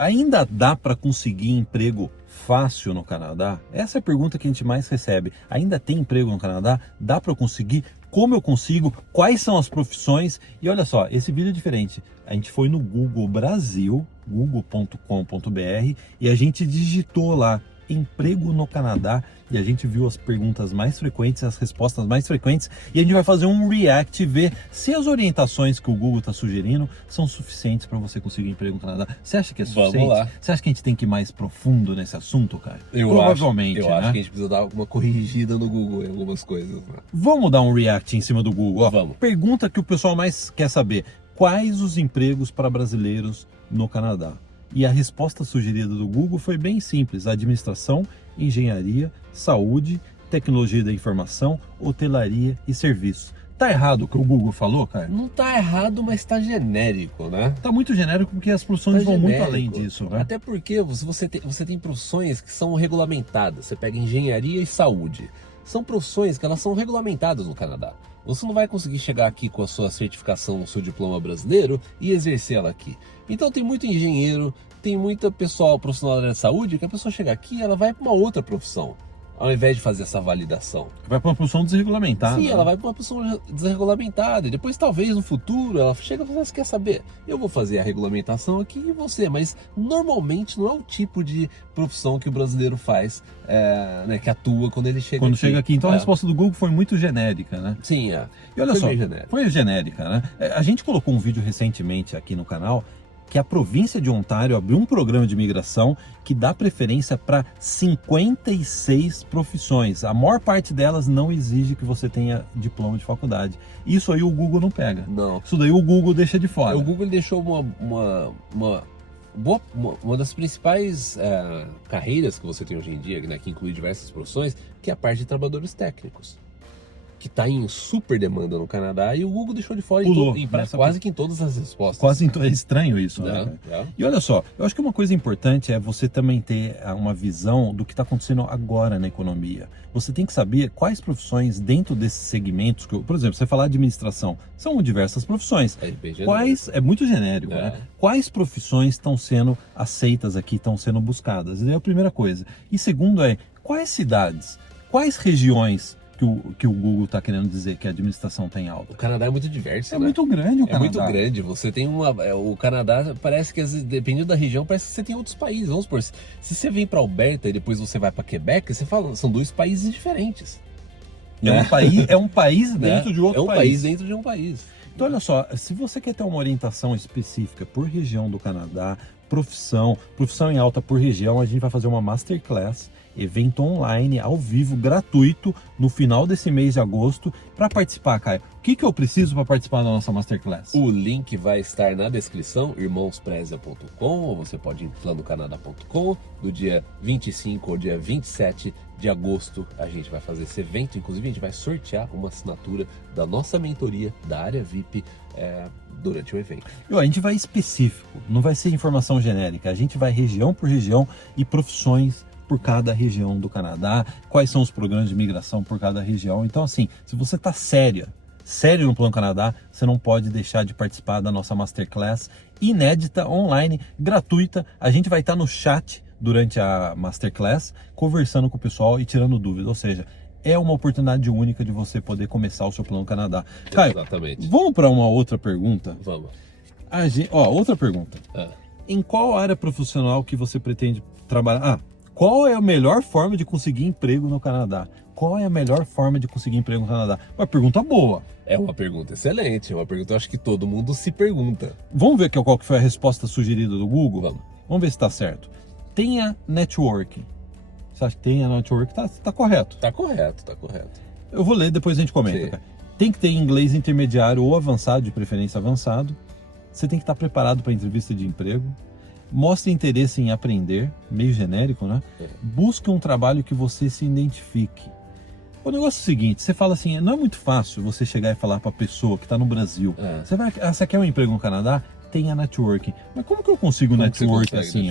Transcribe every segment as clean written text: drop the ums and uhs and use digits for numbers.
Ainda dá para conseguir emprego fácil no Canadá? Essa é a pergunta que a gente mais recebe. Ainda tem emprego no Canadá? Dá para eu conseguir? Como eu consigo? Quais são as profissões? E olha só, esse vídeo é diferente. A gente foi no Google Brasil, google.com.br, e a gente digitou lá emprego no Canadá e a gente viu as perguntas mais frequentes, as respostas mais frequentes, e a gente vai fazer um react e ver se as orientações que o Google está sugerindo são suficientes para você conseguir emprego no Canadá. Você acha que é suficiente? Vamos lá. Você acha que a gente tem que ir mais profundo nesse assunto, cara? Eu Provavelmente, acho né? que a gente precisa dar alguma corrigida no Google em algumas coisas. Né? Vamos dar um react em cima do Google. Ó, Vamos. pergunta que o pessoal mais quer saber: quais os empregos para brasileiros no Canadá? E a resposta sugerida do Google foi bem simples: administração, engenharia, saúde, tecnologia da informação, hotelaria e serviços. Tá errado o que o Google falou, cara? Não tá errado, mas tá genérico, né? Tá muito genérico porque as profissões vão muito além disso, né? Até porque você tem profissões que são regulamentadas. Você pega engenharia e saúde. São profissões que elas são regulamentadas no Canadá. Você não vai conseguir chegar aqui com a sua certificação, o seu diploma brasileiro e exercer ela aqui. Então tem muito engenheiro, tem muita pessoal profissional da área de saúde que a pessoa chega aqui e ela vai para uma outra profissão, ao invés de fazer essa validação. Vai para uma profissão desregulamentada. Sim, né? ela vai para uma profissão desregulamentada. E depois, talvez, no futuro, ela chega e fala, você quer saber? Eu vou fazer a regulamentação aqui e você. Mas, normalmente, não é o tipo de profissão que o brasileiro faz, né, que atua quando ele chega Quando aqui. chega aqui. Então a resposta do Google foi muito genérica, né? Sim, E olha Foi só, bem genérica. foi genérica, né? A gente colocou um vídeo recentemente aqui no canal que a província de Ontário abriu um programa de imigração que dá preferência para 56 profissões. A maior parte delas não exige que você tenha diploma de faculdade. Isso aí o Google não pega. Não. Isso daí o Google deixa de fora. O Google deixou uma das principais carreiras que você tem hoje em dia, né, que inclui diversas profissões, que é a parte de trabalhadores técnicos, que está em super demanda no Canadá, e o Google deixou de fora quase que em todas as respostas. É estranho isso, né? E olha só, eu acho que uma coisa importante é você também ter uma visão do que está acontecendo agora na economia. Você tem que saber quais profissões dentro desses segmentos, por exemplo, você falar de administração, são diversas profissões. É muito genérico, né? Quais profissões estão sendo aceitas aqui, estão sendo buscadas? É a primeira coisa. E segundo quais cidades, quais regiões que o Google está querendo dizer que a administração tem alta? O Canadá é muito diverso, né? Muito grande o Canadá. É muito grande. Você tem o Canadá, parece que, dependendo da região, parece que você tem outros países. Vamos supor, se você vem para Alberta e depois você vai para Quebec, você fala, são dois países diferentes. É um país dentro de outro país. É um país dentro de um país. Então, olha só, se você quer ter uma orientação específica por região do Canadá, profissão em alta por região, a gente vai fazer uma masterclass, evento online, ao vivo, gratuito, no final desse mês de agosto. Para participar, Caio, o que eu preciso para participar da nossa masterclass? O link vai estar na descrição, irmãosprezia.com, ou você pode ir em planocanada.com. Do dia 25 ao dia 27 de agosto, a gente vai fazer esse evento. Inclusive, a gente vai sortear uma assinatura da nossa mentoria, da área VIP, durante o evento. A gente vai específico, não vai ser informação genérica. A gente vai região por região e profissões por cada região do Canadá, quais são os programas de imigração por cada região. Então, assim, se você está sério no Plano Canadá, você não pode deixar de participar da nossa Masterclass inédita, online, gratuita. A gente vai estar no chat durante a Masterclass, conversando com o pessoal e tirando dúvidas. Ou seja, é uma oportunidade única de você poder começar o seu Plano Canadá. Caio, exatamente. Vamos para uma outra pergunta? Vamos. Outra pergunta. Em qual área profissional que você pretende trabalhar? Qual é a melhor forma de conseguir emprego no Canadá? Qual é a melhor forma de conseguir emprego no Canadá? Uma pergunta boa. É uma pergunta excelente, é uma pergunta que eu acho que todo mundo se pergunta. Vamos ver qual que foi a resposta sugerida do Google? Vamos ver se está certo. Tenha networking. Você acha que tenha networking? Tá correto. Tá correto. Eu vou ler, depois a gente comenta. Tem que ter inglês intermediário ou avançado, de preferência avançado. Você tem que estar preparado para a entrevista de emprego. Mostre interesse em aprender, meio genérico, né? Busque um trabalho que você se identifique. O negócio é o seguinte, você fala assim, não é muito fácil você chegar e falar para a pessoa que está no Brasil, você quer um emprego no Canadá? Tenha networking. Mas como que eu consigo networking assim,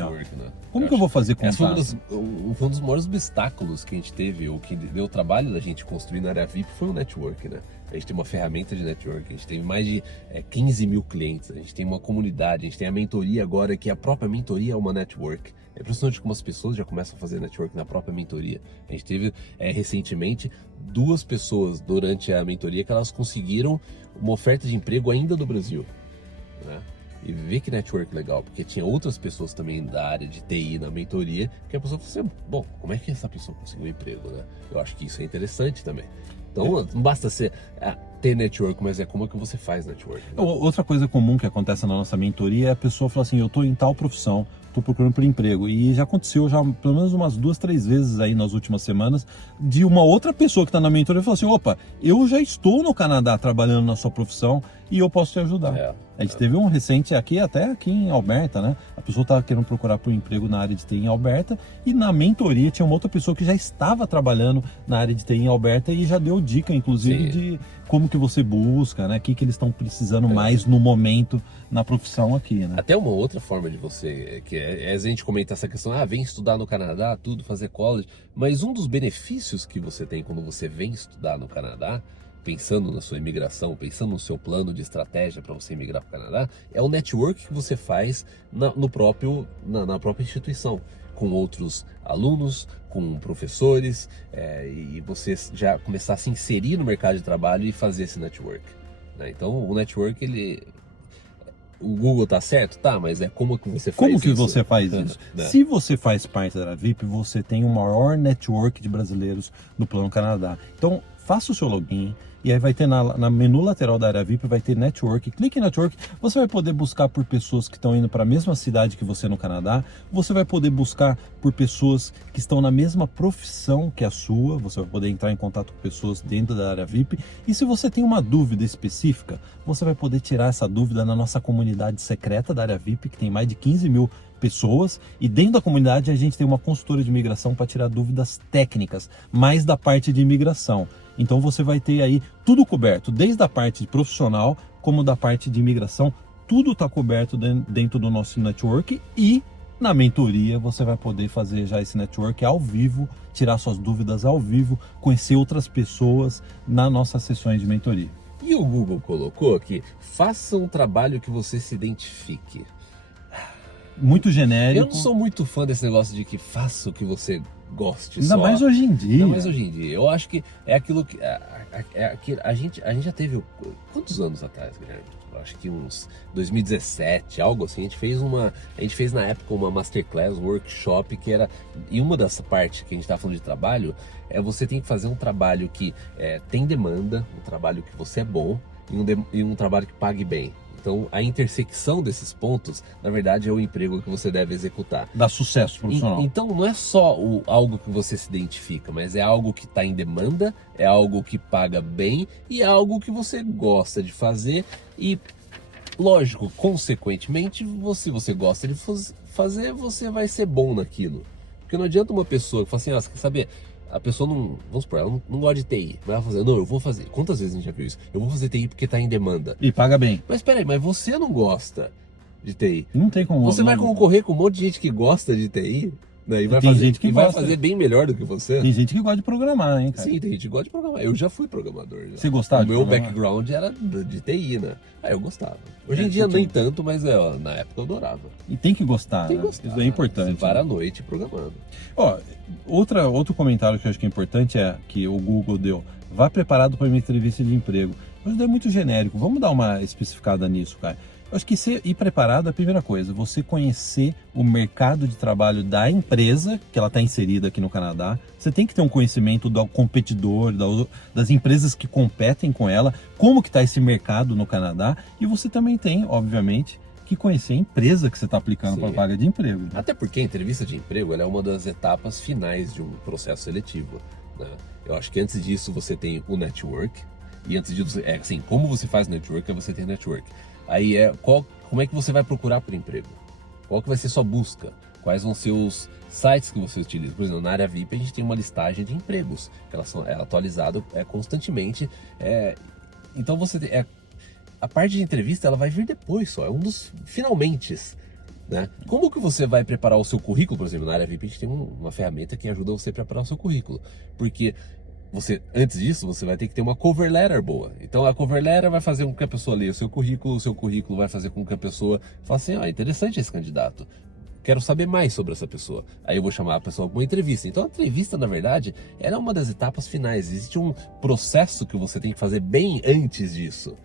Como que eu vou fazer contato? Foi um dos maiores obstáculos que a gente teve, ou que deu trabalho da gente construir na área VIP, foi o network, né? a gente tem uma ferramenta de network, a gente tem mais de 15 mil clientes, a gente tem uma comunidade, a gente tem a mentoria agora, que a própria mentoria é uma network. É impressionante como as pessoas já começam a fazer network na própria mentoria. A gente teve recentemente 2 pessoas durante a mentoria que elas conseguiram uma oferta de emprego ainda do Brasil, né? E ver que network legal, porque tinha outras pessoas também da área de TI na mentoria, que a pessoa falou assim, bom, como é que essa pessoa conseguiu um emprego, né? Eu acho que isso é interessante também. Então, não basta ter network, mas é como é que você faz network, né? Outra coisa comum que acontece na nossa mentoria é a pessoa falar assim, eu estou em tal profissão, estou procurando por emprego. E já aconteceu pelo menos umas 2, 3 vezes aí nas últimas semanas, de uma outra pessoa que está na mentoria falar assim, opa, eu já estou no Canadá trabalhando na sua profissão e eu posso te ajudar. A gente teve um recente até aqui em Alberta, né? A pessoa estava querendo procurar por um emprego na área de TI em Alberta e na mentoria tinha uma outra pessoa que já estava trabalhando na área de TI em Alberta e já deu dica, inclusive, de como que você busca, né? O que eles estão precisando mais no momento na profissão aqui, né? Até uma outra forma de você, que a gente comenta essa questão, vem estudar no Canadá, tudo, fazer college, mas um dos benefícios que você tem quando você vem estudar no Canadá, pensando na sua imigração, pensando no seu plano de estratégia para você imigrar para o Canadá, é o network que você faz na própria instituição, com outros alunos, com professores, e você já começar a se inserir no mercado de trabalho e fazer esse network, né? Então, o network, o Google tá certo? Tá, mas é como que você faz Como que isso? você faz isso? Se você faz parte da VIP, você tem o maior network de brasileiros no Plano Canadá. Então, faça o seu login e aí vai ter na menu lateral da área VIP, vai ter Network. Clique em Network, você vai poder buscar por pessoas que estão indo para a mesma cidade que você no Canadá. Você vai poder buscar por pessoas que estão na mesma profissão que a sua. Você vai poder entrar em contato com pessoas dentro da área VIP. E se você tem uma dúvida específica, você vai poder tirar essa dúvida na nossa comunidade secreta da área VIP, que tem mais de 15 mil pessoas, e dentro da comunidade a gente tem uma consultora de imigração para tirar dúvidas técnicas, mais da parte de imigração. Então você vai ter aí tudo coberto, desde a parte profissional como da parte de imigração, tudo está coberto dentro do nosso network, e na mentoria você vai poder fazer já esse network ao vivo, tirar suas dúvidas ao vivo, conhecer outras pessoas nas nossas sessões de mentoria. E o Google colocou aqui, faça um trabalho que você se identifique. Muito genérico. Eu não sou muito fã desse negócio de que faça o que você goste. Ainda mais hoje em dia. Ainda mais hoje em dia. Eu acho que é aquilo que... a gente já teve... Quantos anos atrás, Guilherme? Eu acho que uns 2017, algo assim. A gente fez na época uma masterclass, um workshop que era... E uma das partes que a gente estava falando de trabalho você tem que fazer um trabalho que tem demanda, um trabalho que você é bom e um trabalho que pague bem. Então, a intersecção desses pontos, na verdade, é o emprego que você deve executar. Dá sucesso profissional. Então, não é só algo que você se identifica, mas é algo que está em demanda, é algo que paga bem e é algo que você gosta de fazer. E, lógico, consequentemente, se você gosta de fazer, você vai ser bom naquilo. Porque não adianta uma pessoa que fala assim, você quer saber... A pessoa não, vamos supor, ela não gosta de TI, mas ela fazer, não, eu vou fazer. Quantas vezes a gente já viu isso? Eu vou fazer TI porque está em demanda. E paga bem. Mas peraí, mas você não gosta de TI. Não tem como. Você vai concorrer com um monte de gente que gosta de TI, né? E vai tem fazer, gente que vai gosta. fazer bem melhor do que você. Tem gente que gosta de programar, hein, cara? Sim, tem gente que gosta de programar. Eu já fui programador. Já. Você gostava de programar? O meu programar? background era de TI, né? Eu gostava. Hoje em dia nem tanto, mas na época eu adorava. E tem que gostar, Tem né? que gostar. Isso é importante. Você para a noite programando. Ó, outro comentário que eu acho que é importante é que o Google deu. Vá preparado para uma entrevista de emprego. Mas é muito genérico. Vamos dar uma especificada nisso, cara. Eu acho que ir preparado é a primeira coisa. Você conhecer o mercado de trabalho da empresa que ela está inserida aqui no Canadá. Você tem que ter um conhecimento do competidor, das empresas que competem com ela, como que está esse mercado no Canadá. E você também tem, obviamente, que conhecer a empresa que você está aplicando para a vaga de emprego. Né? Até porque a entrevista de emprego ela é uma das etapas finais de um processo seletivo, né? Eu acho que antes disso você tem o network. E antes disso, assim, como você faz network, você tem network. Aí como é que você vai procurar por emprego? Qual que vai ser sua busca? Quais vão ser os sites que você utiliza? Por exemplo, na área VIP a gente tem uma listagem de empregos, que é atualizada constantemente. Então você tem, a parte de entrevista ela vai vir depois só, é um dos finalmentes. Né? Como que você vai preparar o seu currículo? Por exemplo, na área VIP a gente tem uma ferramenta que ajuda você a preparar o seu currículo. Porque antes disso, você vai ter que ter uma cover letter boa. Então a cover letter vai fazer com que a pessoa leia o seu currículo vai fazer com que a pessoa fale assim, interessante esse candidato. Quero saber mais sobre essa pessoa. Aí eu vou chamar a pessoa para uma entrevista. Então a entrevista, na verdade, ela é uma das etapas finais. Existe um processo que você tem que fazer bem antes disso.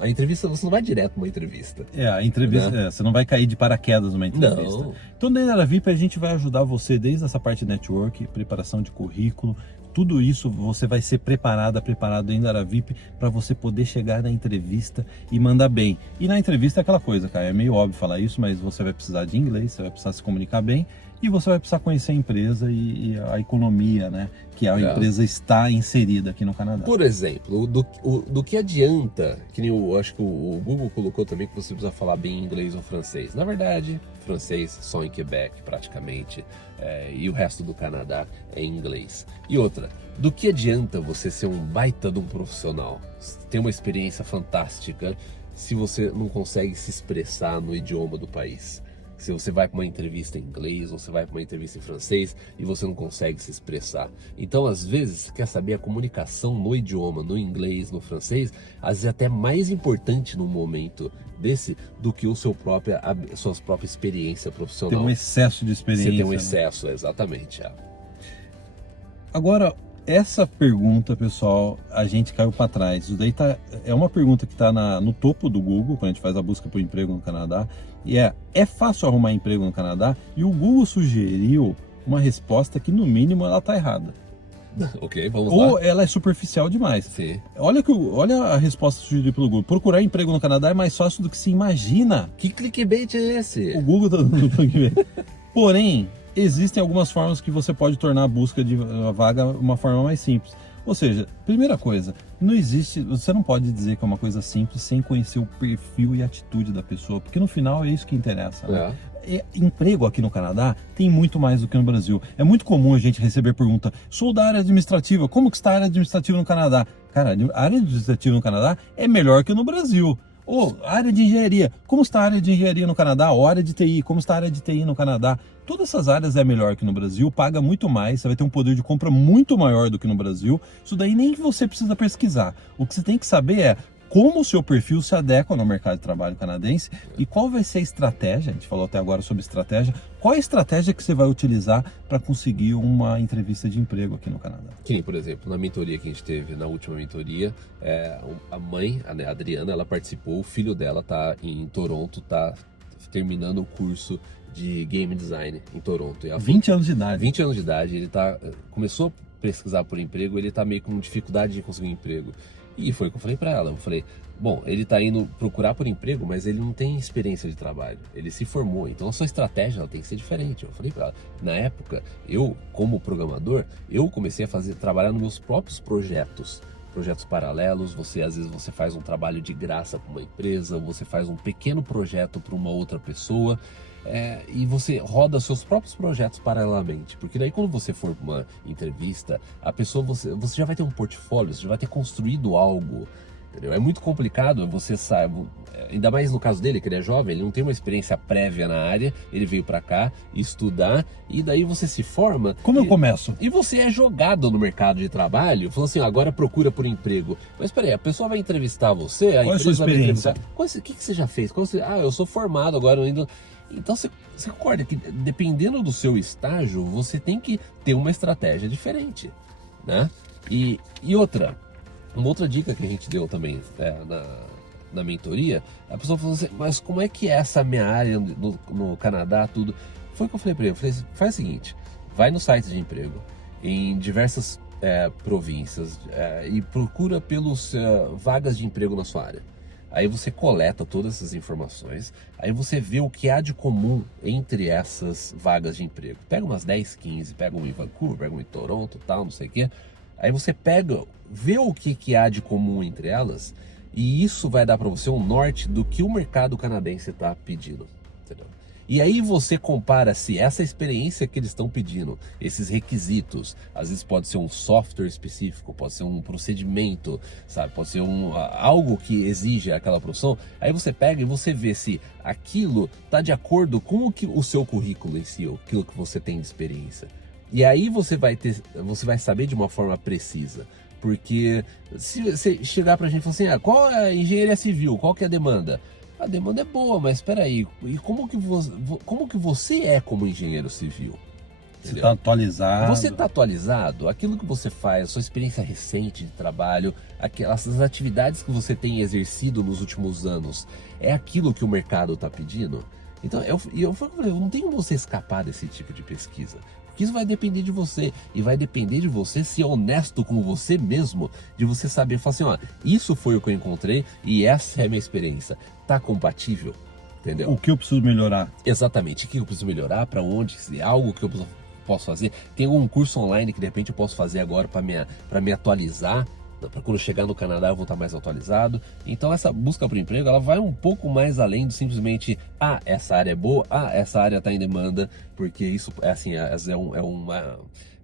A entrevista, você não vai direto para uma entrevista. A entrevista, você não vai cair de paraquedas numa entrevista. Não. Então, dentro da VIP, a gente vai ajudar você desde essa parte de network, preparação de currículo, tudo isso você vai ser preparado dentro da VIP para você poder chegar na entrevista e mandar bem. E na entrevista é aquela coisa, cara, é meio óbvio falar isso, mas você vai precisar de inglês, você vai precisar se comunicar bem e você vai precisar conhecer a empresa e a economia, né, que a empresa está inserida aqui no Canadá. Por exemplo, do que adianta, que nem eu acho que o Google colocou também que você precisa falar bem inglês ou francês. Na verdade, francês só em Quebec praticamente, e o resto do Canadá é em inglês. E outra, do que adianta você ser um baita de um profissional, ter uma experiência fantástica, se você não consegue se expressar no idioma do país? Se você vai para uma entrevista em inglês, ou você vai para uma entrevista em francês e você não consegue se expressar. Então, às vezes, você quer saber a comunicação no idioma, no inglês, no francês, às vezes até mais importante num momento desse do que a sua própria experiência profissional. Tem um excesso de experiência. Você tem um né? excesso, exatamente. Agora, essa pergunta, pessoal, a gente caiu para trás. Isso daí é uma pergunta que está no topo do Google, quando a gente faz a busca por emprego no Canadá. E é fácil arrumar emprego no Canadá? E o Google sugeriu uma resposta que, no mínimo, ela está errada. Ok, vamos Ou lá. ela é superficial demais. Sim. Olha a resposta sugerida pelo Google. Procurar emprego no Canadá é mais fácil do que se imagina. Que clickbait é esse? O Google está dando clickbait. Porém, existem algumas formas que você pode tornar a busca de vaga uma forma mais simples. Ou seja, primeira coisa, você não pode dizer que é uma coisa simples sem conhecer o perfil e a atitude da pessoa, porque no final é isso que interessa, né? Emprego aqui no Canadá tem muito mais do que no Brasil. É muito comum a gente receber pergunta, sou da área administrativa, como que está a área administrativa no Canadá? Cara, a área administrativa no Canadá é melhor que no Brasil. Ou área de engenharia, como está a área de engenharia no Canadá? Ou área de TI, como está a área de TI no Canadá? Todas essas áreas é melhor que no Brasil, paga muito mais, você vai ter um poder de compra muito maior do que no Brasil. Isso daí nem você precisa pesquisar. O que você tem que saber é como o seu perfil se adequa no mercado de trabalho canadense e qual vai ser a estratégia, a gente falou até agora sobre estratégia, qual é a estratégia que você vai utilizar para conseguir uma entrevista de emprego aqui no Canadá? Sim, por exemplo, na mentoria que a gente teve, na última mentoria, a mãe, a Adriana, ela participou, o filho dela está em Toronto, está terminando o curso de Game Design em Toronto. 20 anos de idade. 20 anos de idade, ele começou a pesquisar por emprego, ele está meio com dificuldade de conseguir um emprego. E foi o que eu falei para ela, eu falei, bom, ele está indo procurar por emprego, mas ele não tem experiência de trabalho, ele se formou, então a sua estratégia ela tem que ser diferente. Eu falei para ela, na época, eu como programador, eu comecei a trabalhar nos meus próprios projetos paralelos. Às vezes você faz um trabalho de graça para uma empresa, você faz um pequeno projeto para uma outra pessoa, e você roda seus próprios projetos paralelamente, porque daí quando você for para uma entrevista, a pessoa, você já vai ter um portfólio, você já vai ter construído algo, entendeu? É muito complicado, você sabe, ainda mais no caso dele, que ele é jovem, ele não tem uma experiência prévia na área, ele veio para cá estudar, e daí você se forma... Como eu começo? E você é jogado no mercado de trabalho, falou assim, agora procura por emprego. Mas peraí, a pessoa vai entrevistar você, Qual é a sua experiência? O que você já fez? Eu sou formado agora, ainda... Então você concorda que dependendo do seu estágio, você tem que ter uma estratégia diferente, né? E uma outra dica que a gente deu também na mentoria, a pessoa falou assim, mas como é que é essa minha área no Canadá, tudo? Foi o que eu falei para ele, faz o seguinte, vai no site de emprego, em diversas províncias, e procura pelos vagas de emprego na sua área. Aí você coleta todas essas informações, aí você vê o que há de comum entre essas vagas de emprego. Pega umas 10, 15, pega um em Vancouver, pega um em Toronto, tal, não sei o quê. Aí você vê o que há de comum entre elas, e isso vai dar para você um norte do que o mercado canadense está pedindo, entendeu? E aí você compara se essa experiência que eles estão pedindo, esses requisitos, às vezes pode ser um software específico, pode ser um procedimento, sabe? Pode ser algo que exige aquela profissão. Aí você pega e você vê se aquilo está de acordo com o seu currículo em si, aquilo que você tem de experiência. E aí você vai saber de uma forma precisa. Porque se você chegar pra gente e falar assim, qual é a engenharia civil, qual que é a demanda? A demanda é boa, mas espera aí, e como que você é como engenheiro civil? Você está atualizado. Você está atualizado? Aquilo que você faz, a sua experiência recente de trabalho, essas atividades que você tem exercido nos últimos anos, é aquilo que o mercado está pedindo? Então, eu não tenho como você escapar desse tipo de pesquisa. Porque isso vai depender de você. E vai depender de você ser honesto com você mesmo. De você saber, falar assim, isso foi o que eu encontrei e essa é a minha experiência. Tá compatível? Entendeu? O que eu preciso melhorar? Exatamente. O que eu preciso melhorar? Para onde? Se é algo que eu posso fazer? Tem algum curso online que de repente eu posso fazer agora para me atualizar? Para quando chegar no Canadá eu vou estar mais atualizado. Então essa busca por emprego, ela vai um pouco mais além de simplesmente essa área é boa, essa área está em demanda, porque isso é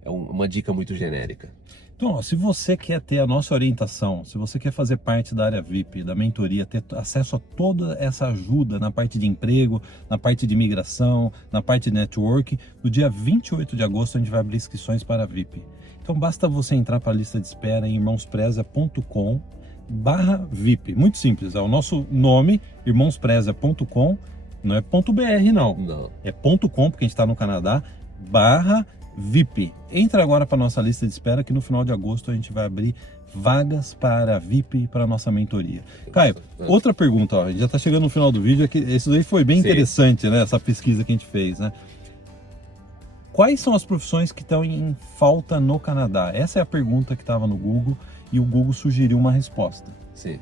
uma dica muito genérica. Então, se você quer ter a nossa orientação, se você quer fazer parte da área VIP, da mentoria, ter acesso a toda essa ajuda na parte de emprego, na parte de imigração, na parte de network, no dia 28 de agosto a gente vai abrir inscrições para a VIP. Então basta você entrar para a lista de espera em irmãospreza.com/VIP. Muito simples, é o nosso nome, irmãospreza.com, não é .br não. É .com, porque a gente está no Canadá, /VIP. Entra agora para a nossa lista de espera que no final de agosto a gente vai abrir vagas para VIP para a nossa mentoria. Caio, outra pergunta, a gente já está chegando no final do vídeo, é que isso daí foi bem interessante, né? Essa pesquisa que a gente fez, né? Quais são as profissões que estão em falta no Canadá? Essa é a pergunta que estava no Google e o Google sugeriu uma resposta. Sim.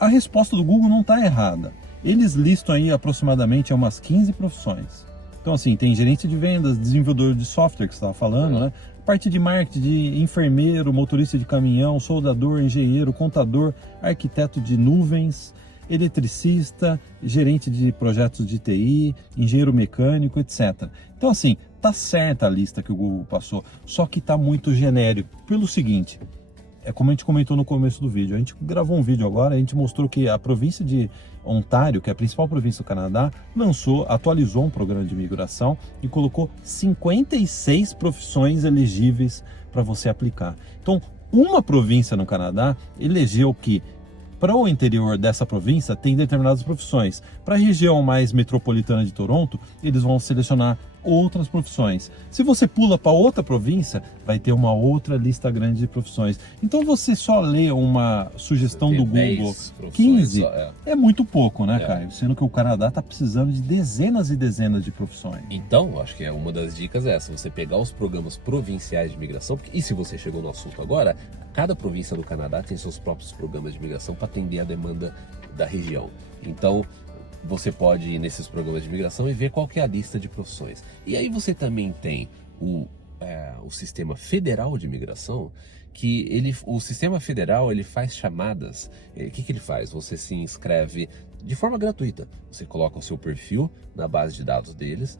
A resposta do Google não está errada. Eles listam aí aproximadamente umas 15 profissões. Então assim, tem gerente de vendas, desenvolvedor de software que você estava falando, né? Parte de marketing, de enfermeiro, motorista de caminhão, soldador, engenheiro, contador, arquiteto de nuvens, eletricista, gerente de projetos de TI, engenheiro mecânico, etc. Então assim, tá certa a lista que o Google passou, só que tá muito genérico. Pelo seguinte, como a gente comentou no começo do vídeo, a gente gravou um vídeo agora, a gente mostrou que a província de Ontário, que é a principal província do Canadá, atualizou um programa de imigração e colocou 56 profissões elegíveis para você aplicar. Então, uma província no Canadá elegeu que para o interior dessa província tem determinadas profissões. Para a região mais metropolitana de Toronto, eles vão selecionar outras profissões. Se você pula para outra província, vai ter uma outra lista grande de profissões. Então você só lê uma sugestão do Google, 15, é muito pouco, né, Caio? Sendo que o Canadá está precisando de dezenas e dezenas de profissões. Então, acho que uma das dicas é essa, você pegar os programas provinciais de imigração, e se você chegou no assunto agora, cada província do Canadá tem seus próprios programas de imigração para atender a demanda da região. Então, você pode ir nesses programas de imigração e ver qual que é a lista de profissões. E aí você também tem o sistema federal de imigração, que o sistema federal ele faz chamadas. O que ele faz? Você se inscreve de forma gratuita. Você coloca o seu perfil na base de dados deles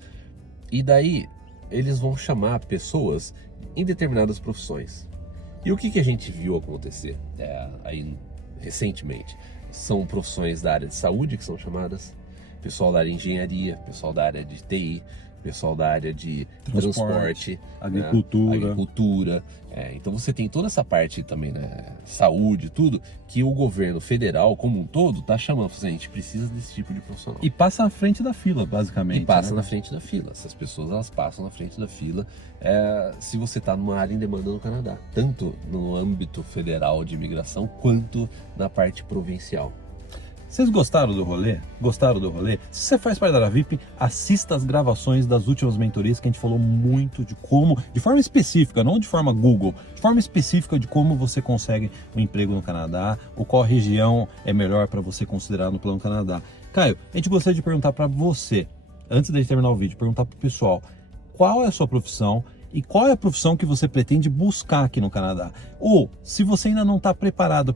e daí eles vão chamar pessoas em determinadas profissões. E o que a gente viu acontecer aí recentemente? São profissões da área de saúde que são chamadas, pessoal da área de engenharia, pessoal da área de TI, pessoal da área de transporte, agricultura. Então você tem toda essa parte também, né, saúde, tudo, que o governo federal como um todo está chamando, a gente precisa desse tipo de profissional. E passa na frente da fila, basicamente. E passa na frente da fila. Essas pessoas, elas passam na frente da fila se você está numa área em demanda no Canadá, tanto no âmbito federal de imigração, quanto na parte provincial. Vocês gostaram do rolê? Gostaram do rolê? Se você faz parte da área VIP, assista as gravações das últimas mentorias que a gente falou muito de como, de forma específica, não de forma Google, de forma específica de como você consegue um emprego no Canadá, ou qual região é melhor para você considerar no Plano Canadá. Caio, a gente gostaria de perguntar para você, antes de terminar o vídeo, perguntar para o pessoal, qual é a sua profissão? E qual é a profissão que você pretende buscar aqui no Canadá? Ou, se você ainda não está preparado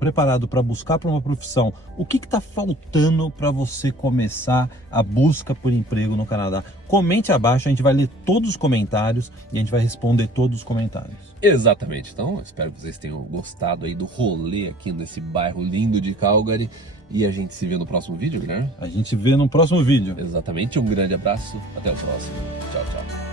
para buscar por uma profissão, o que está faltando para você começar a busca por emprego no Canadá? Comente abaixo, a gente vai ler todos os comentários e a gente vai responder todos os comentários. Exatamente, então espero que vocês tenham gostado aí do rolê aqui nesse bairro lindo de Calgary. E a gente se vê no próximo vídeo, Guilherme? A gente se vê no próximo vídeo. Exatamente, um grande abraço, até o próximo. Tchau, tchau.